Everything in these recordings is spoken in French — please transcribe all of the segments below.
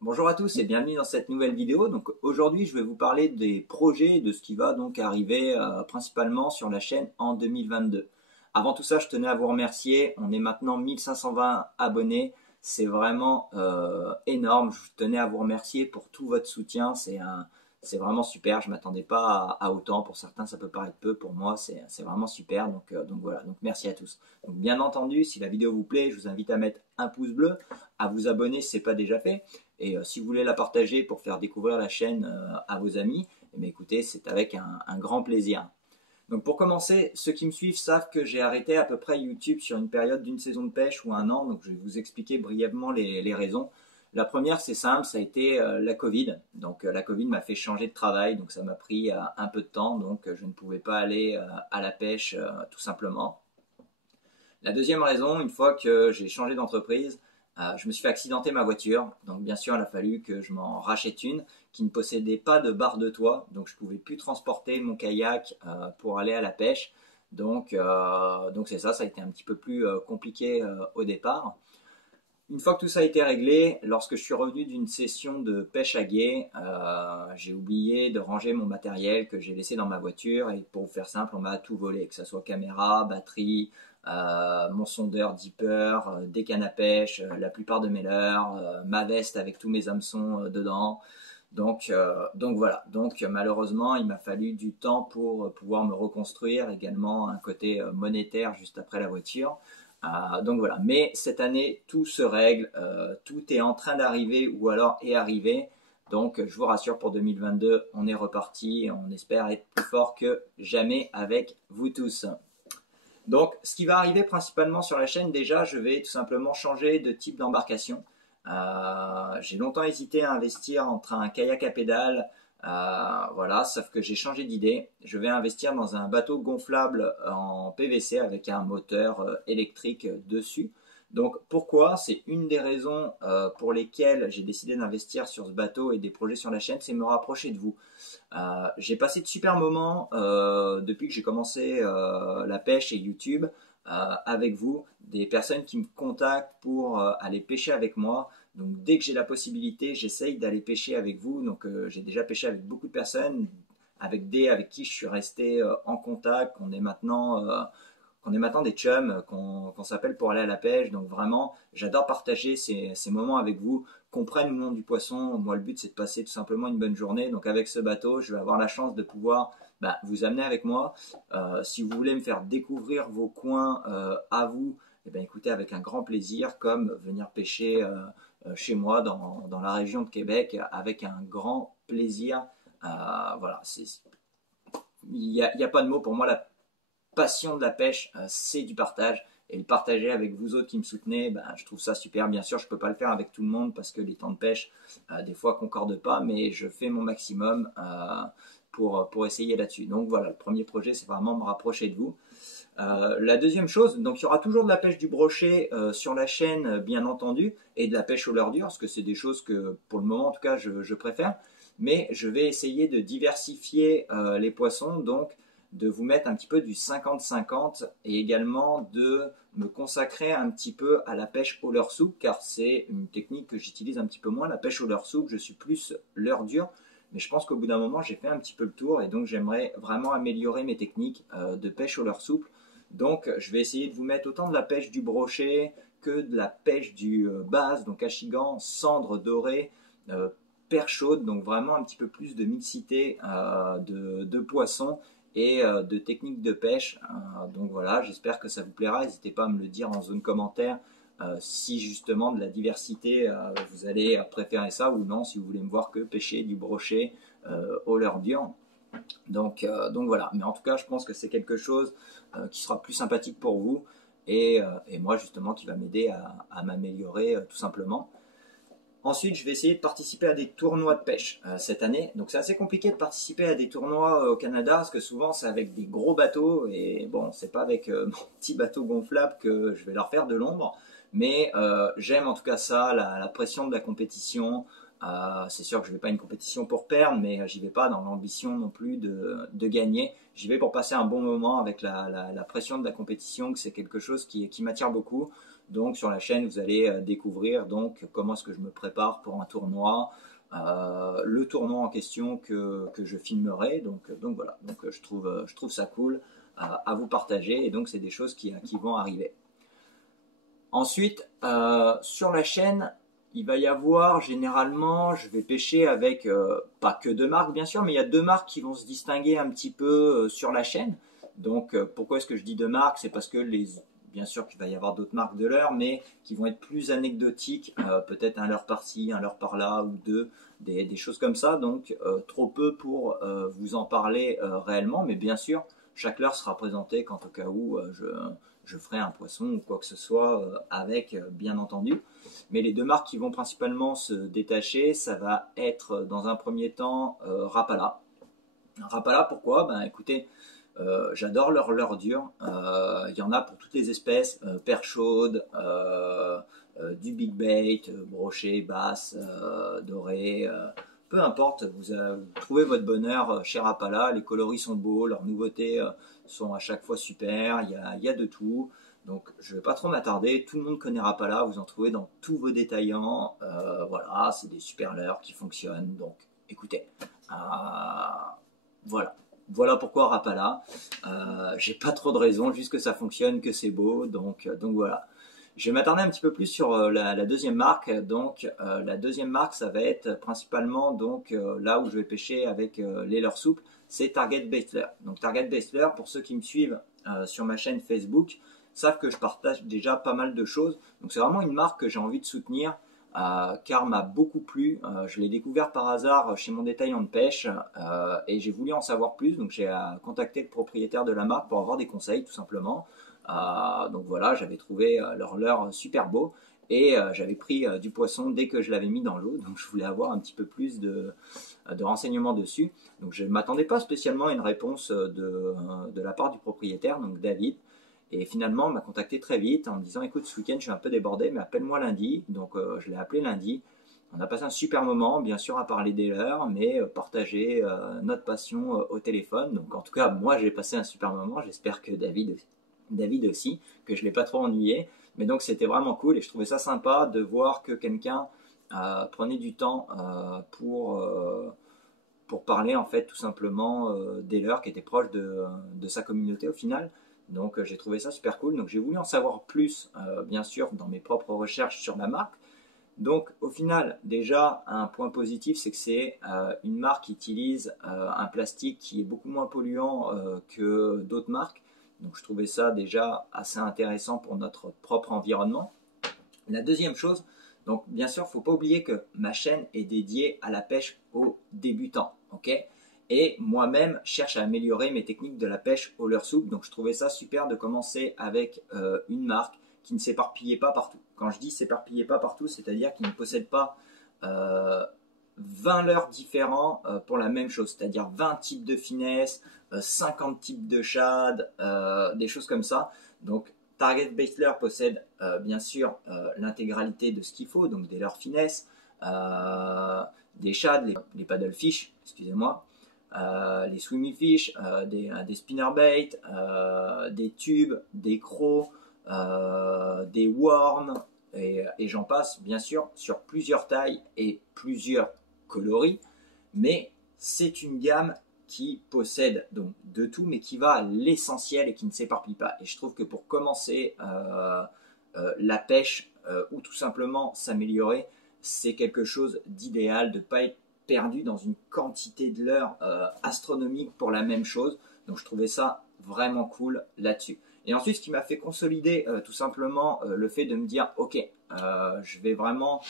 Bonjour à tous et bienvenue dans cette nouvelle vidéo. Donc aujourd'hui je vais vous parler des projets de ce qui va donc arriver principalement sur la chaîne en 2022. Avant tout ça, je tenais à vous remercier. On est maintenant 1520 abonnés. C'est vraiment énorme. Je tenais à vous remercier pour tout votre soutien. C'est vraiment super. Je ne m'attendais pas à autant. Pour certains, ça peut paraître peu. Pour moi, c'est vraiment super. Donc voilà. Donc merci à tous. Donc bien entendu, si la vidéo vous plaît, je vous invite à mettre un pouce bleu, à vous abonner si ce n'est pas déjà fait. Et si vous voulez la partager pour faire découvrir la chaîne à vos amis, eh bien, écoutez, c'est avec un grand plaisir. Donc pour commencer, ceux qui me suivent savent que j'ai arrêté à peu près YouTube sur une période d'une saison de pêche ou un an. Donc je vais vous expliquer brièvement les raisons. La première, c'est simple, ça a été la Covid. Donc la Covid m'a fait changer de travail, donc ça m'a pris un peu de temps. Donc je ne pouvais pas aller à la pêche tout simplement. La deuxième raison, une fois que j'ai changé d'entreprise, je me suis fait accidenter ma voiture. Donc bien sûr, il a fallu que je m'en rachète une qui ne possédait pas de barre de toit. Donc je ne pouvais plus transporter mon kayak pour aller à la pêche. Donc c'est ça, ça a été un petit peu plus compliqué au départ. Une fois que tout ça a été réglé, lorsque je suis revenu d'une session de pêche à gué, j'ai oublié de ranger mon matériel que j'ai laissé dans ma voiture. Et pour vous faire simple, on m'a tout volé, que ce soit caméra, batterie, mon sondeur dipper, des cannes à pêche, la plupart de mes leurres, ma veste avec tous mes hameçons dedans. Donc voilà. Donc malheureusement, il m'a fallu du temps pour pouvoir me reconstruire, également un côté monétaire juste après la voiture. Donc voilà, mais cette année tout se règle, tout est en train d'arriver ou alors est arrivé. Donc je vous rassure, pour 2022, on est reparti, on espère être plus fort que jamais avec vous tous. Donc ce qui va arriver principalement sur la chaîne, déjà je vais tout simplement changer de type d'embarcation. J'ai longtemps hésité à investir entre un kayak à pédale, voilà, sauf que j'ai changé d'idée. Je vais investir dans un bateau gonflable en PVC avec un moteur électrique dessus. Donc pourquoi? C'est une des raisons pour lesquelles j'ai décidé d'investir sur ce bateau et des projets sur la chaîne, c'est me rapprocher de vous. J'ai passé de super moments depuis que j'ai commencé la pêche et YouTube avec vous, des personnes qui me contactent pour aller pêcher avec moi. Donc dès que j'ai la possibilité, j'essaye d'aller pêcher avec vous. Donc j'ai déjà pêché avec beaucoup de personnes, avec des avec qui je suis resté en contact, qu'on est maintenant des chums, qu'on s'appelle pour aller à la pêche. Donc vraiment, j'adore partager ces moments avec vous, qu'on prenne ou non du poisson. Moi, le but, c'est de passer tout simplement une bonne journée. Donc avec ce bateau, je vais avoir la chance de pouvoir vous amener avec moi. Si vous voulez me faire découvrir vos coins à vous, eh bien, écoutez, avec un grand plaisir, comme venir pêcher chez moi dans la région de Québec, avec un grand plaisir. Voilà, il n'y a pas de mots. Pour moi, la passion de la pêche, c'est du partage. Et le partager avec vous autres qui me soutenez, je trouve ça super. Bien sûr, je ne peux pas le faire avec tout le monde parce que les temps de pêche, des fois, ne concordent pas, mais je fais mon maximum pour essayer là-dessus. Donc voilà, le premier projet, c'est vraiment me rapprocher de vous. La deuxième chose, donc il y aura toujours de la pêche du brochet sur la chaîne, bien entendu, et de la pêche au leurre dur, parce que c'est des choses que, pour le moment, en tout cas, je préfère. Mais je vais essayer de diversifier les poissons, donc de vous mettre un petit peu du 50-50 et également de me consacrer un petit peu à la pêche au leurre souple, car c'est une technique que j'utilise un petit peu moins. La pêche au leurre souple, je suis plus leurre dur, mais je pense qu'au bout d'un moment, j'ai fait un petit peu le tour et donc j'aimerais vraiment améliorer mes techniques de pêche au leurre souple. Donc je vais essayer de vous mettre autant de la pêche du brochet que de la pêche du bass, donc achigan, cendre dorée, perche chaude, donc vraiment un petit peu plus de mixité de poissons et de techniques de pêche. Donc voilà, j'espère que ça vous plaira. N'hésitez pas à me le dire en zone commentaire si justement de la diversité, vous allez préférer ça ou non, si vous voulez me voir que pêcher du brochet au leurre dur. Donc voilà, mais en tout cas je pense que c'est quelque chose qui sera plus sympathique pour vous et moi justement qui va m'aider à m'améliorer tout simplement. Ensuite, je vais essayer de participer à des tournois de pêche cette année. Donc c'est assez compliqué de participer à des tournois au Canada parce que souvent c'est avec des gros bateaux et bon, c'est pas avec mon petit bateau gonflable que je vais leur faire de l'ombre. Mais j'aime en tout cas ça, la pression de la compétition, C'est sûr que je ne vais pas à une compétition pour perdre, mais j'y vais pas dans l'ambition non plus de gagner. J'y vais pour passer un bon moment avec la pression de la compétition, que c'est quelque chose qui m'attire beaucoup. Donc sur la chaîne, vous allez découvrir donc comment est-ce que je me prépare pour un tournoi, le tournoi en question que je filmerai. Donc voilà, donc je trouve ça cool à vous partager, et donc c'est des choses qui vont arriver. Ensuite, sur la chaîne, il va y avoir généralement, je vais pêcher avec pas que deux marques bien sûr, mais il y a deux marques qui vont se distinguer un petit peu sur la chaîne. Donc pourquoi est-ce que je dis deux marques? C'est parce que bien sûr qu'il va y avoir d'autres marques de leurres, mais qui vont être plus anecdotiques, peut-être un leurre par-ci, un leurre par-là, ou deux, des choses comme ça. Donc trop peu pour vous en parler réellement, mais bien sûr, chaque leurre sera présenté quand au cas où je ferai un poisson ou quoi que ce soit avec, bien entendu. Mais les deux marques qui vont principalement se détacher, ça va être dans un premier temps Rapala. Rapala, pourquoi? Ben écoutez, j'adore leur leurre dur. Il y en a pour toutes les espèces, perche chaude, du big bait, brochet, basse, doré. Peu importe, vous trouvez votre bonheur chez Rapala. Les coloris sont beaux, leurs nouveautés sont à chaque fois super. Il y a de tout. Donc je ne vais pas trop m'attarder. Tout le monde connaît Rapala. Vous en trouvez dans tous vos détaillants. Voilà, c'est des super leurres qui fonctionnent. Donc écoutez, voilà. Voilà pourquoi Rapala. J'ai pas trop de raisons, juste que ça fonctionne, que c'est beau. Donc voilà. Je vais m'attarder un petit peu plus sur la deuxième marque. Donc la deuxième marque, ça va être principalement donc là où je vais pêcher avec les leurres souples, c'est Target Baitler. Donc Target Baitler, pour ceux qui me suivent sur ma chaîne Facebook, savent que je partage déjà pas mal de choses. Donc c'est vraiment une marque que j'ai envie de soutenir. Car m'a beaucoup plu. Je l'ai découvert par hasard chez mon détaillant de pêche et j'ai voulu en savoir plus. Donc j'ai contacté le propriétaire de la marque pour avoir des conseils tout simplement. Donc voilà, j'avais trouvé leur leurre super beau et j'avais pris du poisson dès que je l'avais mis dans l'eau. Donc je voulais avoir un petit peu plus de renseignements dessus. Donc je ne m'attendais pas spécialement à une réponse de la part du propriétaire, donc David. Et finalement, on m'a contacté très vite en me disant écoute, ce week-end, je suis un peu débordé, mais appelle-moi lundi. Donc, je l'ai appelé lundi. On a passé un super moment, bien sûr, à parler des leurs, mais partager notre passion au téléphone. Donc, en tout cas, moi, j'ai passé un super moment. J'espère que David aussi, que je ne l'ai pas trop ennuyé. Mais donc, c'était vraiment cool et je trouvais ça sympa de voir que quelqu'un prenait du temps pour parler, en fait, tout simplement des leurs qui étaient proches de sa communauté au final. Donc j'ai trouvé ça super cool. Donc j'ai voulu en savoir plus, bien sûr, dans mes propres recherches sur la marque. Donc au final, déjà, un point positif, c'est que c'est une marque qui utilise un plastique qui est beaucoup moins polluant que d'autres marques. Donc je trouvais ça déjà assez intéressant pour notre propre environnement. La deuxième chose, donc bien sûr, il ne faut pas oublier que ma chaîne est dédiée à la pêche aux débutants. Okay, et moi-même cherche à améliorer mes techniques de la pêche au leurre souple. Donc je trouvais ça super de commencer avec une marque qui ne s'éparpillait pas partout. Quand je dis s'éparpillait pas partout, c'est-à-dire qu'il ne possède pas 20 leurres différents pour la même chose, c'est-à-dire 20 types de finesse, 50 types de shad, des choses comme ça. Donc Target Baitler possède bien sûr l'intégralité de ce qu'il faut, donc des leurres finesse, des shads, les paddlefish, excusez-moi, les swimmy fish, des spinnerbait, des tubes, des crocs, des worms, et j'en passe, bien sûr, sur plusieurs tailles et plusieurs coloris, mais c'est une gamme qui possède donc de tout, mais qui va à l'essentiel et qui ne s'éparpille pas. Et je trouve que pour commencer la pêche ou tout simplement s'améliorer, c'est quelque chose d'idéal de ne pas être perdu dans une quantité de leurres astronomique pour la même chose. Donc je trouvais ça vraiment cool là-dessus. Et ensuite, ce qui m'a fait consolider tout simplement le fait de me dire ok, je vais vraiment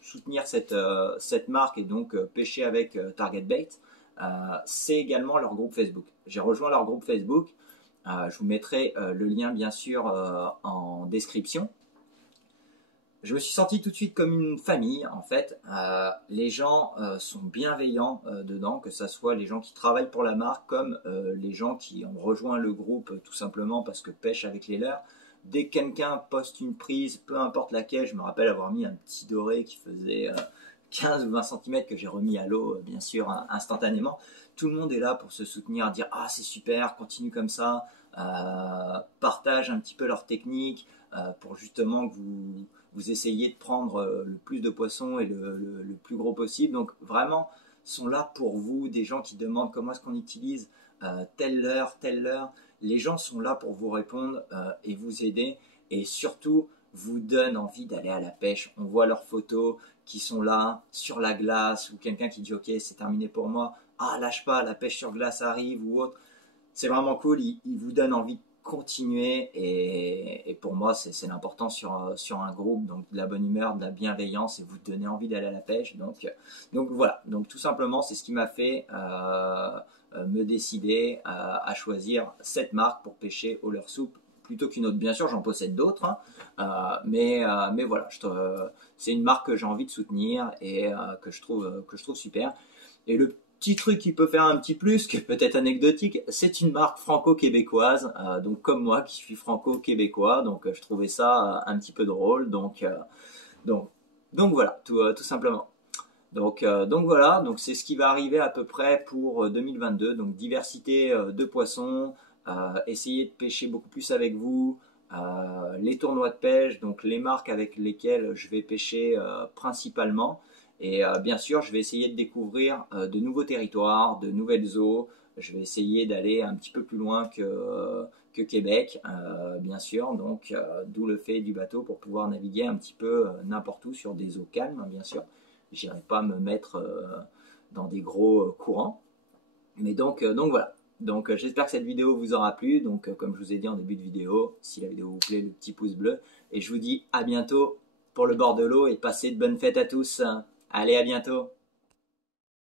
soutenir cette marque et donc pêcher avec Target Bait, c'est également leur groupe Facebook. J'ai rejoint leur groupe Facebook. Je vous mettrai le lien bien sûr en description. Je me suis senti tout de suite comme une famille en fait. Les gens sont bienveillants dedans, que ce soit les gens qui travaillent pour la marque comme les gens qui ont rejoint le groupe tout simplement parce que pêche avec les leurs. Dès que quelqu'un poste une prise, peu importe laquelle, je me rappelle avoir mis un petit doré 15 ou 20 cm que j'ai remis à l'eau, bien sûr, instantanément. Tout le monde est là pour se soutenir, dire ah c'est super, continue comme ça, partage un petit peu leur technique pour justement que vous essayez de prendre le plus de poissons et le plus gros possible. Donc vraiment, sont là pour vous, des gens qui demandent comment est-ce qu'on utilise telle leurre, telle leurre. Les gens sont là pour vous répondre et vous aider et surtout vous donnent envie d'aller à la pêche. On voit leurs photos qui sont là sur la glace ou quelqu'un qui dit ok c'est terminé pour moi, ah lâche pas, la pêche sur glace arrive ou autre. C'est vraiment cool, ils vous donnent envie de continuer et pour moi c'est l'important sur un groupe, donc de la bonne humeur, de la bienveillance et vous donner envie d'aller à la pêche. Donc voilà, donc tout simplement c'est ce qui m'a fait me décider à choisir cette marque pour pêcher au leurre souple plutôt qu'une autre. Bien sûr j'en possède d'autres, hein, mais voilà, c'est une marque que j'ai envie de soutenir et que je trouve super. Et le petit truc qui peut faire un petit plus, que peut-être anecdotique, c'est une marque franco-québécoise, donc comme moi qui suis franco-québécois, donc je trouvais ça un petit peu drôle, donc, donc voilà, tout simplement. Donc voilà, donc c'est ce qui va arriver à peu près pour 2022, donc diversité de poissons, essayer de pêcher beaucoup plus avec vous, les tournois de pêche, donc les marques avec lesquelles je vais pêcher principalement. Et bien sûr, je vais essayer de découvrir de nouveaux territoires, de nouvelles eaux. Je vais essayer d'aller un petit peu plus loin que Québec, bien sûr. Donc, d'où le fait du bateau pour pouvoir naviguer un petit peu n'importe où sur des eaux calmes, bien sûr. J'irai pas me mettre dans des gros courants. Mais donc voilà. Donc j'espère que cette vidéo vous aura plu. Donc comme je vous ai dit en début de vidéo, si la vidéo vous plaît, le petit pouce bleu. Et je vous dis à bientôt pour le bord de l'eau et passez de bonnes fêtes à tous. Allez, à bientôt.